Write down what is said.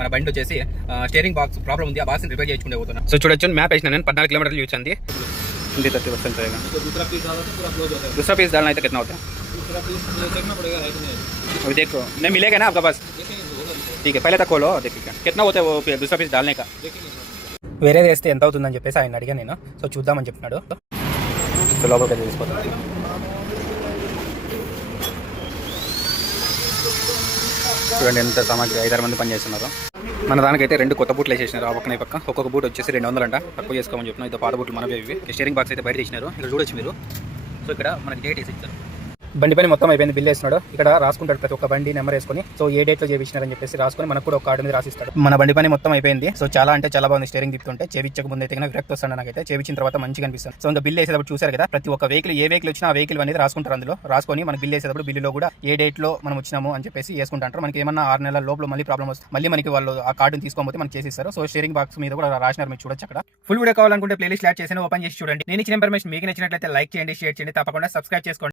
మన బండి వచ్చేసి స్టీరింగ్ బాక్స్ ప్రాబ్లం ఉంది ఆ బాక్స్ రిపేర్ చేసుకుంటే పోతున్నా సో చూడొచ్చు మ్యాప్ వేసిన నేను పద్నాలుగు కిలోమీటర్లు యూజ్ అంది हिंदी थर्टी परसेंट रहेगा तो दूसरा पीस डाला तो पूरा क्लोज हो जाएगा दूसरा पीस डालना है तो कितना होता है दूसरा पीस मुझे देखना पड़ेगा है कि नहीं अभी देखो नहीं मिलेगा ना आपका पास देखेंगे तो होगा तो ठीक है पहले तक खोलो देखिए कितना होता है वो फिर दूसरा पीस डालने का देखेंगे सर వేరేది వేస్తే ఎంత అవుతుందని చెప్పేసి ఆయన అడిగాను నేను సో చూద్దామని చెప్పినాడు సో లోపలికి వెళ్ళి తీసుకోతాను చూడండి ఎంత సామాగ్రి ఐదారు మంది పని చేస్తున్నారు మన దానికైతే రెండు కొత్త బూట్లు వేసేసినారు ఆ పక్కన ఈ పక్క. ఒక్కొక్క బూట్ వచ్చేసి రెండు వందలంట తక్కువ చేసుకోమని చెప్పిన ఇది పాత బూట్లు మనవి ఇవి. స్టీరింగ్ బాక్స్ అయితే బయట చేసినారు ఇక్కడ చూడొచ్చు మీరు. సో ఇక్కడ మనకి డేట్ వేసి ఇచ్చారు. బండి పని మొత్తం అయిపోయింది బిల్ వేస్తున్నాడు. ఇక్కడ రాసుకుంటాడు ప్రతి ఒక్క బండి నెంబర్ వేసుకొని. సో ఏ డేట్లో చేయించినారని చెప్పేసి రాసుకొని మనకు కూడా ఒక కార్డు మీద రాసిస్తాడు. మన బండి పని మొత్తం అయిపోయింది. సో చాలా అంటే చాలా బాగుంది స్టేరింగ్ తిప్పుతుంటే. చేయించక ముందు అయితే విరక్తి వస్తాను నాకైతే చేయించిన తర్వాత మంచిగా అనిపిస్తుంది. సో ఇంకా బిల్ వేసేటప్పుడు చూసారు కదా ప్రతి ఒక్క వెహికల్ ఏ వెహికల్ వచ్చినా ఆ వెహికల్ అనేది రాసుకుంటారు అందులో. రాసుకొని మనకి బిల్ వేసేటప్పుడు బిల్లులో కూడా ఏ డేట్లో మనం వచ్చినాము అని చెప్పేసి వేసుకుంటారు. మనకి ఏమన్నా ఆరు నెలల లోపల మళ్ళీ ప్రాబ్లం వస్తుంది మళ్ళీ మనకి వాళ్ళు ఆ కార్డుని తీసుకోకపోతే మనకి చేసిస్తారు. సో షేరింగ్ బాక్స్ మీద కూడా రాసినారు మీరు చూడొచ్చు అక్కడ. ఫుల్ వీడియో కావాలనుకుంటే ప్లేలిస్ట్ యాడ్ చేసి ఓపెన్ చేసి చూడండి. నేను ఇచ్చిన ఇన్ఫర్మేషన్ మీకు నచ్చినట్లయితే లైక్ చేయండి షేర్ చేయండి. తప్పకుండా సబ్స్క్రైబ్ చేసుకోండి.